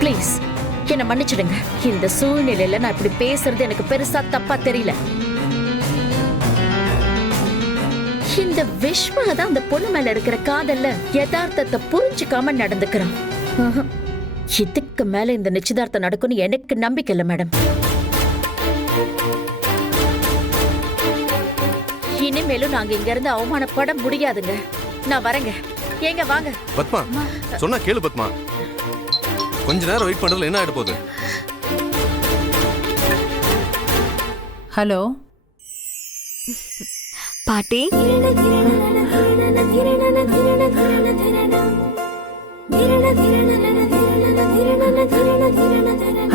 Please என்ன மன்னிச்சிடுங்க. இந்த சூழ்நிலையில நான் இப்படி பேசுறது எனக்கு பெருசா தப்பா தெரியல. இந்த விஸ்வா தான் அந்த பொண்ணு மேல இருக்கிற காதல்ல யதார்த்தத்தை புரிஞ்சுக்காம நடந்துக்கிறான். இதுக்கு மேல இந்த நிச்சயதார்த்தம் நடக்கும்னு எனக்கு நம்பிக்கை இல்ல மேடம். இனிமேலும் நாங்க இங்க இருந்து அவமானப்பட முடியாதுங்க. நான் வரேங்க. ஏங்க வாங்க. பத்மா சொன்னா கேளு பத்மா. கொஞ்ச நேரம் வெயிட் பண்றதுல என்ன ஆயிட போகுது? ஹலோ பாட்டி.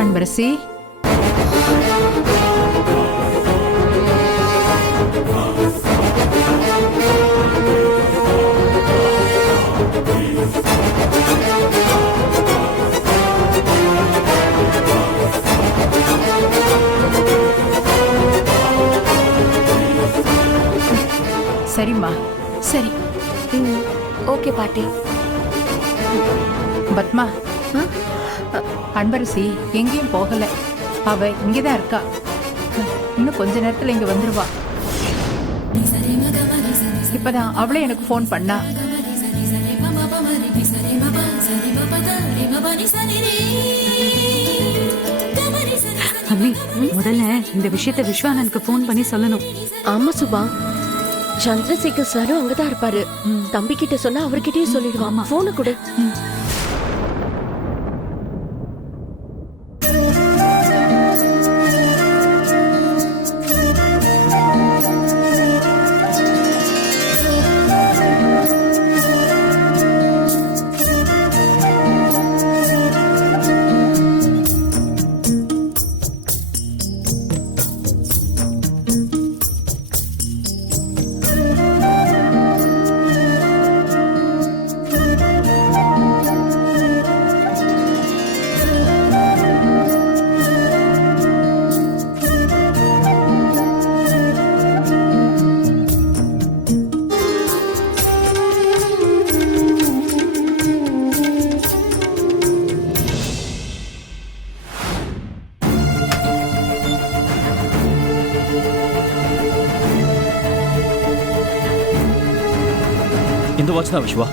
அன்பரசி, சரிம்மா சரி. ஓகே பாட்டி. பத்மா, அன்பரசி எங்கேயும் போகல, அவ இங்கதான் இருக்கா. இன்னும் கொஞ்ச நேரத்துல இங்க வந்துருவா. இப்பதான் அவளே எனக்கு போன் பண்ணா. அண்ணி, முதல்ல இந்த விஷயத்தை விஸ்வானனுக்கு போன் பண்ணி சொல்லணும். ஆமா சுபா, சந்திரசேகர் சாரும் அங்கதான் இருப்பாரு. தம்பி கிட்ட சொன்னா அவர்கிட்டயே சொல்லிடுவான். போனை கொடு. இந்த வாட்ச் தான் விஸ்வா.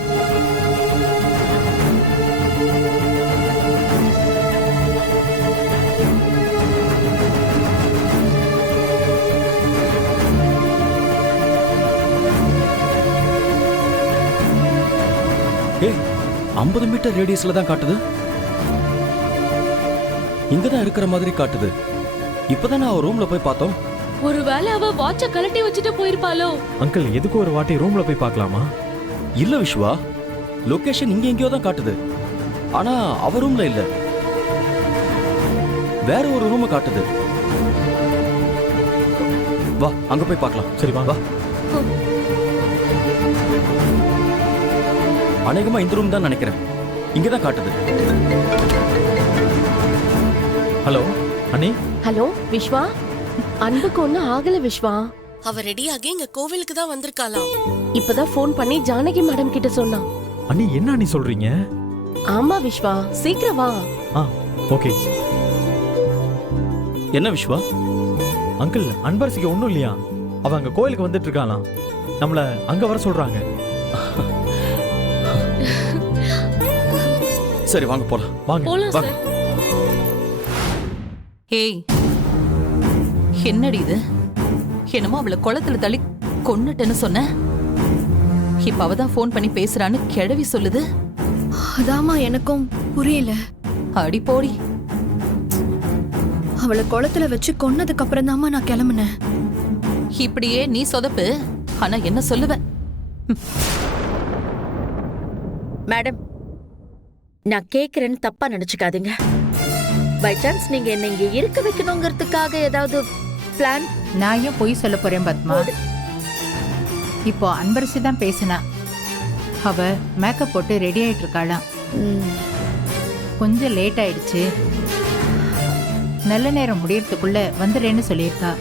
ஏய், 50 மீட்டர் ரேடியஸ்ல தான் காட்டுது. இங்கதான் இருக்கிற மாதிரி காட்டுது. இப்பதான் நான் ரூம்ல போய் பார்த்தோம். ஒருவேளை அவ வாட்ச கழட்டி வச்சுட்டு போயிருப்பாளோ? அங்கிள், எதுக்கு ஒரு வாட்டி ரூம்ல போய் பார்க்கலாமா? இல்ல விஸ்வா, லொகேஷன் இங்க எங்கேயோ தான் காட்டுது. ஆனா அவ ரூம்ல இல்ல, வேற ஒரு ரூம் காட்டுது. வா அங்க போய் பார்க்கலாம். சரி வா. அநேகமா இந்த ரூம் தான் நினைக்கிறேன். இங்கதான் காட்டுது. ஹலோ அண்ணி. ஹலோ விஸ்வா, அன்புக்கு ஒன்னும் ஆகல விஸ்வா. அவ ரெடியாகி இங்க கோவிலுக்கு தான் வந்திருக்காளாம். இப்பதான் போன் பண்ணி ஜானகி மேடம் கிட்ட சொன்னான். அண்ணி, என்ன அண்ணி சொல்றீங்க? ஆமா விஸ்வா, சீக்கிரம் வா. ஓகே. என்ன விஸ்வா? அங்கிள், அன்பரசிக்கு ஒண்ணும் இல்லையா? அவ அங்க கோயிலுக்கு வந்துட்டு இருக்காளாம். நம்மள அங்க வர சொல்றாங்க. சரி வாங்க போலாம். போலாம் சார். ஏய், என்னடி இது? என்னமோ அவளை குளத்துல தள்ளி கொன்னுட்டேன்னு சொன்ன. இப்ப அவதான் போன் பண்ணி பேசுறான்னு கிழவி சொல்லுது. அதாமா எனக்கும் புரியல. அடி போடி. அவளை குளத்துல வச்சு கொன்னதுக்கு அப்புறம் தாமா நான் கிளம்புனேன். இப்படியே நீ சொதப்பு, ஆனா என்ன சொல்லுவ? மேடம், நான் கேக்குறேன்னு தப்பா நினைச்சுக்காதீங்க. பை சான்ஸ் நீங்க என்ன இங்க இருக்க வைக்கணுங்கிறதுக்காக ஏதாவது பிளான்? நான் ஏன் பொய் சொல்ல போறேன் பத்மா? இப்போ அன்பரசி தான் பேசினா. அவ மேக்கப் போட்டு ரெடி ஆயிட்டு இருக்காளாம். கொஞ்சம் லேட் ஆயிடுச்சு, நல்ல நேரம் முடியறதுக்குள்ள வந்துடுறேன்னு சொல்லியிருக்கா.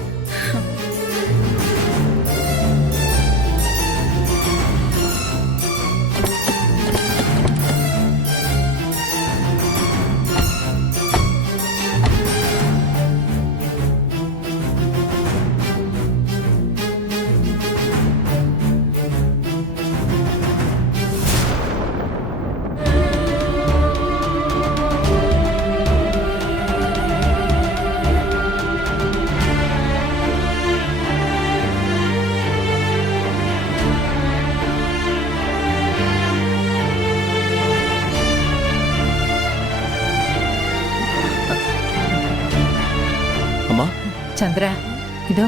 சந்திரா இதோ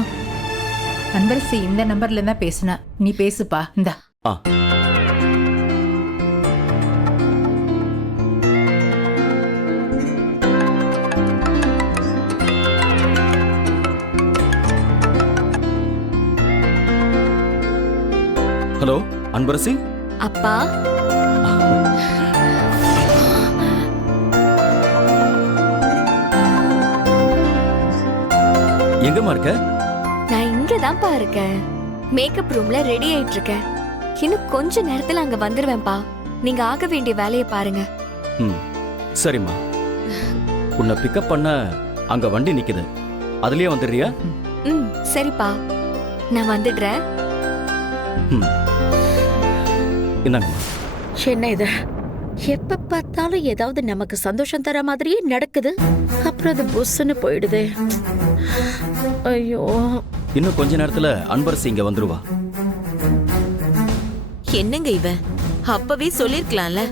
அன்பரசி இந்த நம்பர்ல தான் பேசுனா, நீ பேசுப்பா. இந்தா. ஆ ஹலோ அன்பரசி. அப்பா, எங்கம்மா இருக்க? நான் இங்கதான்ப்பா இருக்கேன். மேக்கப் ரூம்ல ரெடி ஆயிட்டு இருக்கேன். இன்னும் கொஞ்ச நேரத்துல அங்க வந்துருவேன்ப்பா. நீங்க ஆக வேண்டிய வேலையை பாருங்க. ம் சரிம்மா. உன்னை பிக்கப் பண்ண அங்க வண்டி நிக்குது, அதுலயே வந்துடுறியா? ம் சரிப்பா, நான் வந்துடுறேன். ம் இந்தாங்கம்மா. என்ன இது? எப்ப பார்த்தாலும் ஏதாவது நமக்கு சந்தோஷம் தர மாதிரியே நடக்குது, அப்புறம் அது புஸ்ஸுன்னு போயிடுதே. ஐயோ, இன்னும் கொஞ்ச நேரத்துல அன்பரசி இங்க வந்துருவா. என்னங்க இவன் அப்பவே சொல்லிருக்கலாம்ல.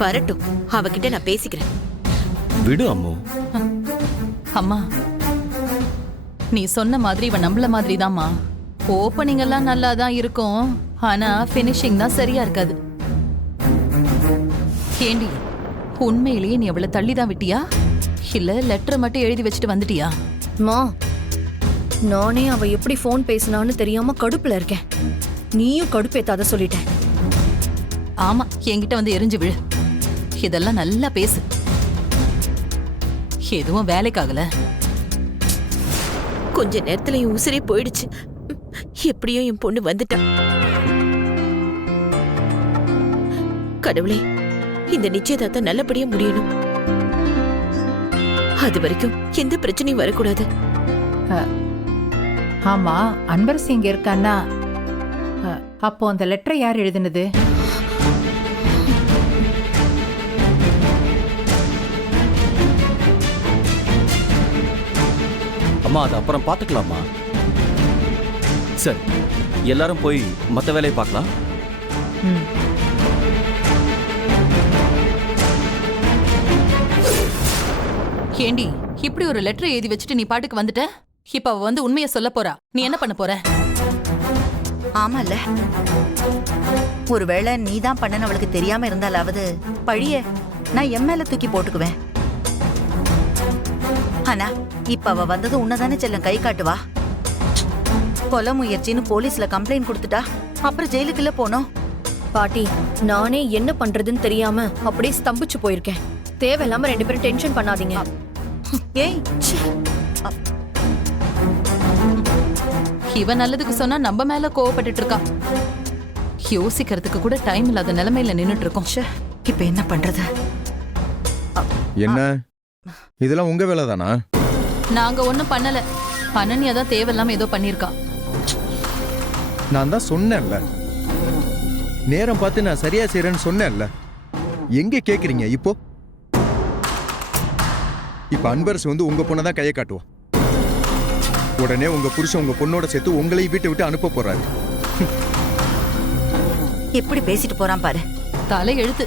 வரட்டும், அவகிட்ட நான் பேசிக்கிறேன். விடு அம்மு. அம்மா, நீ சொன்ன மாதிரி இவன் நம்மள மாதிரி தான்மா. ஓப்பனிங் எல்லாம் நல்லா தான் இருக்கும், ஆனா ஃபினிஷிங் தான் சரியா இருக்காது. ஏண்டி, உண்மையிலேயே நீ அவளை தள்ளி தான் விட்டியா, இல்ல லெட்டர் மட்டும் எழுதி வச்சுட்டு வந்துட்டியா? மா, நானே அவ எப்படி ஃபோன் பேசினான்னு தெரியாம கடுப்புல இருக்கேன். நீயும் கடுப்பேத்தாத சொல்லிட்டேன். ஆமா, என்கிட்ட வந்து எரிஞ்சு விழு. இதெல்லாம் நல்லா பேசு. எதுவும் வேலைக்காகல. கொஞ்ச நேரத்துல என் உசிரே போயிடுச்சு. எப்படியோ என் பொண்ணு வந்துட்டா. கடவுளே, இந்த நிச்சயதார்த்தம் நல்லபடியா முடியணும். அது வரைக்கும் எந்த பிரச்சனையும் வரக்கூடாது. ஆமா, அன்பரசி இங்க இருக்கான்னா அப்போ அந்த லெட்டரை யார் எழுதுனது? அம்மா, அது அப்புறம் பாத்துக்கலாமா? சரி, எல்லாரும் போய் மத்த வேலையை பார்க்கலாம். ம். ஏண்டி, இப்படி ஒரு லெட்டர் எழுதி வச்சுட்டு நீ பாட்டுக்கு வந்துட்ட. இப்ப அவ வந்து உண்மையை சொல்ல போறா. நீ என்ன பண்ண போற? ஆமால, ஒருவேளை நீதான் பண்ணன்னு அவளுக்கு தெரியாம இருந்தாலாவது பழிய நான் என் மேல தூக்கி போட்டுக்குவேன். ஆனா இப்ப அவ வந்தது உன்னதானே செல்லம் கை காட்டுவா. கொலை முயற்சின்னு போலீஸ்ல கம்ப்ளைண்ட் கொடுத்துட்டா அப்புறம் ஜெயிலுக்குள்ள போனோம். பாட்டி, நானே என்ன பண்றதுன்னு தெரியாம அப்படியே ஸ்தம்பிச்சு போயிருக்கேன். தேவையில்லாம 2 பேரும் டென்ஷன் பண்ணாதீங்க. ஏய், இவன் நல்லதுக்கு சொன்னா நம்ம மேல கோவப்பட்டுட்டு இருக்கா. யோசிக்கிறதுக்கு கூட டைம் இல்லாத நிலைமையில நின்னுட்டு இருக்கோம். இப்ப என்ன பண்றது? என்ன இதெல்லாம் உங்க வேலை தானா? நாங்க ஒண்ணும் பண்ணல. அனன்யா தான் தேவையில்லாம ஏதோ பண்ணிருக்கா. நான் தான் சொன்னேன்ல, நேரம் பார்த்து நான் சரியா செய்யறேன்னு சொன்னேன்ல. எங்க கேக்குறீங்க இப்போ? இப்ப அன்பரசு வந்து உங்க பொண்ணை தான் கையை காட்டுவா. உடனே உங்க புருஷன் உங்க பொண்ணோட சேர்த்து உங்களையும் வீட்டை விட்டு அனுப்ப போறாரு. எப்படி பேசிட்டு போறான் பாரு. தலை எழுத்து.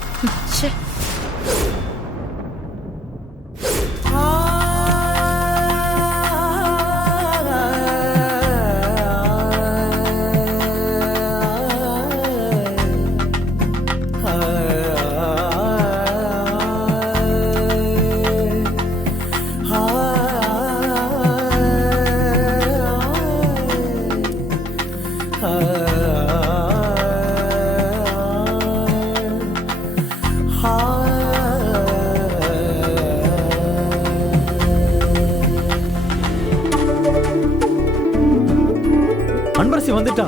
அன்பரசி வந்துட்டா.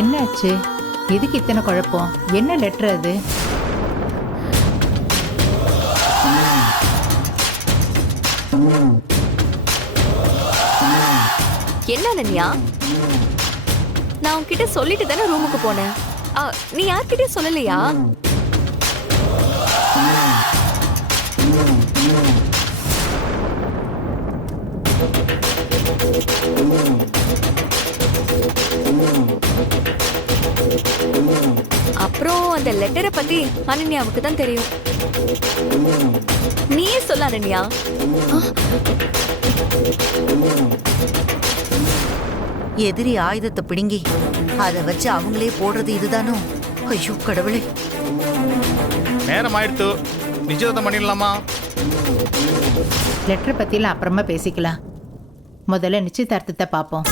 என்னாச்சு? எதுக்கு இத்தனை குழப்பம்? என்ன லெட்டர் அது? என்ன அனன்யா, நான் உன்கிட்ட சொல்லிட்டு தானே ரூமுக்கு போனேன். நீ யார்கிட்டயும் சொல்லலையா? அப்புறம் அந்த லெட்டரை பத்தி அனன்யாவுக்கு தான் தெரியும். நீயே சொல்ல அனன்யா. எதிரி ஆயுதத்தை பிடுங்கி அதை வச்சு அவங்களே போடுறது இதுதானோ? ஐயோ கடவுளே. நேரம் ஆயிடுத்து, நிச்சயதார்த்தம் பண்ணிடலாமா? லெட்டர் பத்திலாம் அப்புறமா பேசிக்கலாம். முதல்ல நிச்சயதார்த்தத்தை பார்ப்போம்.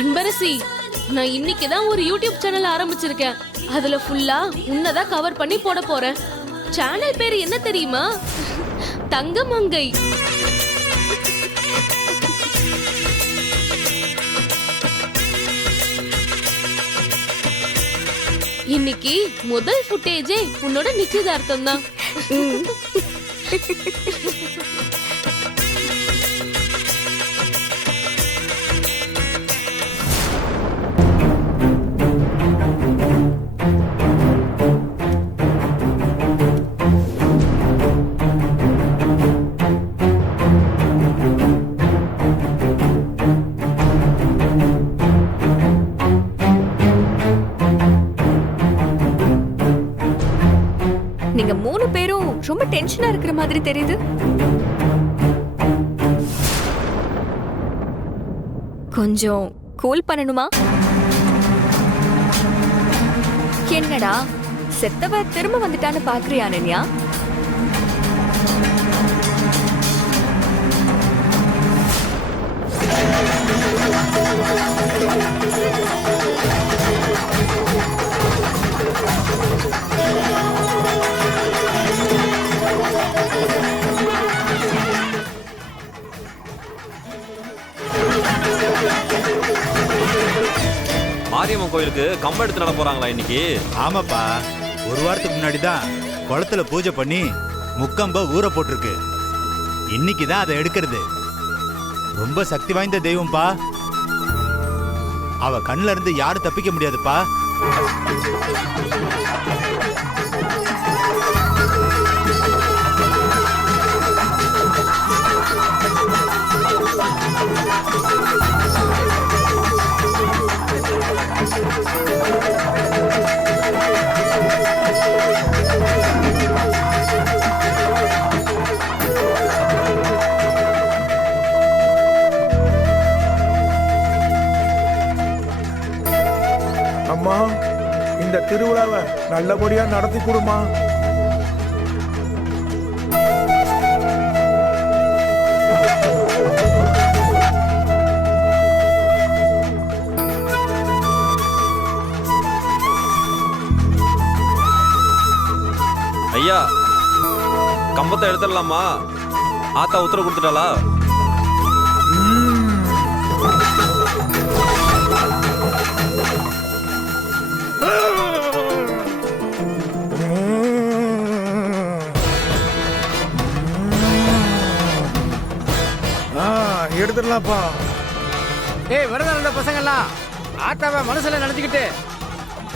அன்பரசி, நான் இன்னைக்கு தான் ஒரு யூடியூப் சேனல் ஆரம்பிச்சிருக்கேன். அதுல ஃபுல்லா உன்னதான் கவர் பண்ணி போட போறேன். சேனல் பேரு என்ன தெரியுமா? தங்கமங்கை. இன்னைக்கு முதல் ஃபுட்டேஜே உன்னோட நிச்சயதார்த்தம் தான். நீங்க 3 பேரும் ரொம்ப டென்ஷனா இருக்கிற மாதிரி தெரியுது. கொஞ்சம் கூல் பண்ணணுமா? என்னடா செத்தவ திரும்ப வந்துட்டான்னு பாக்குறியா அனன்யா? மாரியம்மன் கோயிலுக்கு கம்பம் எடுத்து நட போறாங்களா இன்னைக்கு? ஆமாப்பா, ஒரு வாரத்துக்கு முன்னாடி தான் குளத்துல பூஜை பண்ணி முக்கம்ப ஊற போட்டிருக்கு. இன்னைக்கு தான் அதை எடுக்கிறது. ரொம்ப சக்தி வாய்ந்த தெய்வம்பா. அவ கண்ணுல இருந்து யாரும் தப்பிக்க முடியாதுப்பா. அம்மா, இந்த திருவிழாவை நல்லபடியா நடத்தி கொடுமா. ஐயா, கம்பத்தை எடுத்துடலாமா? ஆத்தா உத்தரவு கொடுத்துட்டாளா? எடுத்துடலாம்ப்பா. விரதம் இருந்த பசங்கள்லாம் ஆட்டாவை மனசுல நினைச்சுக்கிட்டு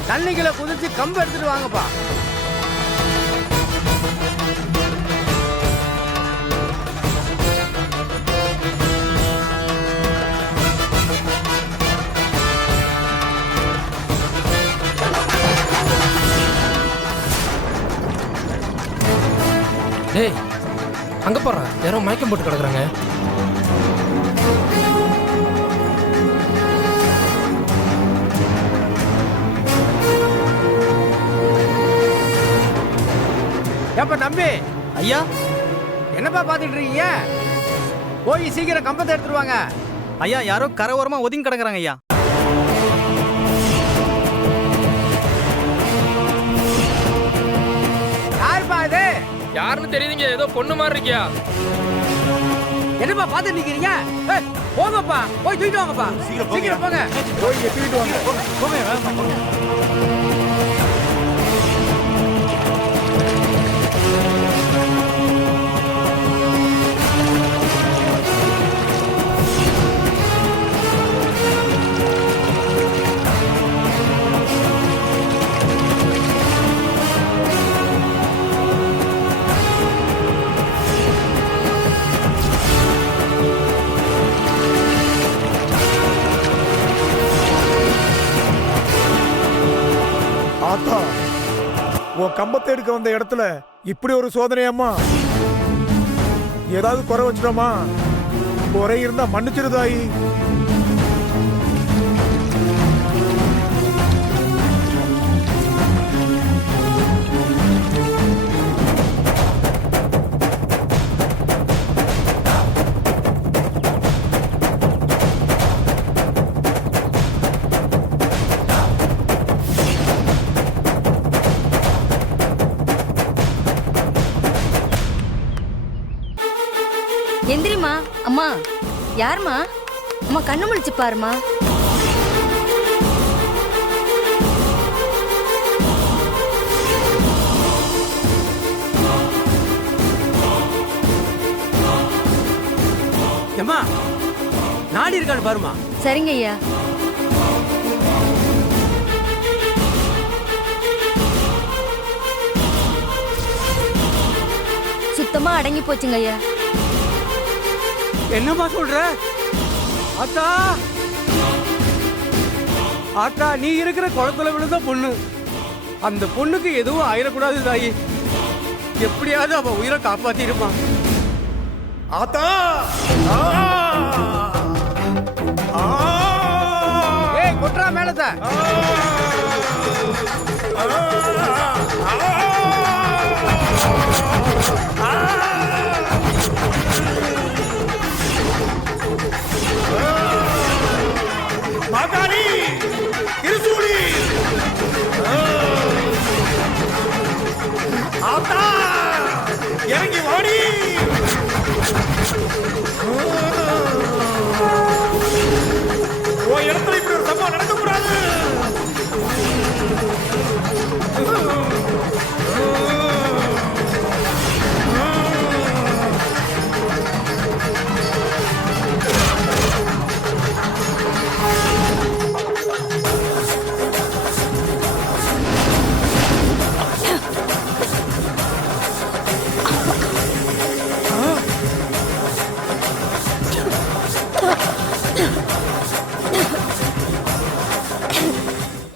தண்ணிகளை குதிச்சு கம்பு எடுத்துட்டு வாங்கப்பா. டேய், அங்க போறா, யாரோ மயக்கம் போட்டு கிடக்குறாங்க. ஏப்பா தம்பி. ஐயா, என்னப்பா பாத்துட்டு இருக்கீங்க? போய் சீக்கிரம் கம்பத்தை எடுத்துருவாங்க. ஐயா, யாரோ கரை ஓரமா ஒதுங்கி கிடக்குறாங்க ஐயா. யாருன்னு தெரியுதுங்க, ஏதோ பொண்ணு மாதிரி இருக்கியா? என்னப்பா பார்த்து நிக்கிறீங்க? ஏய், போங்கப்பா, போய் தூக்கிட்டு வாங்கப்பா. சீக்கிரம் போங்க. போய் இங்க தூக்கிட்டு வாங்க. போங்க, வேகமா போங்க. ஆத்தா, உன் கம்பத்தை எடுக்க வந்த இடத்துல இப்படி ஒரு சோதனையாம்மா? ஏதாவது குறை வச்சிட்டோமா? குறை இருந்தா மன்னிச்சிருதாயி. எந்திரிமா. அம்மா, யாருமா? அம்மா கண்ணு முழிச்சு பாருமா. ஏம்மா, நாடி இருக்கான்னு பாருமா. சரிங்க ஐயா. சுத்தமா அடங்கி போச்சுங்க ஐயா. என்னம்மா சொல்ற? ஆத்தா, ஆத்தா, நீ இருக்கிற குளத்துல விழுந்த பொண்ணு. அந்த பொண்ணுக்கு எதுவும் ஆயிடக்கூடாது தாயி. எப்படியாவது அவ உயிரை காப்பாத்திருமா. ஆத்தா, ஏய், கொட்றா மேலத.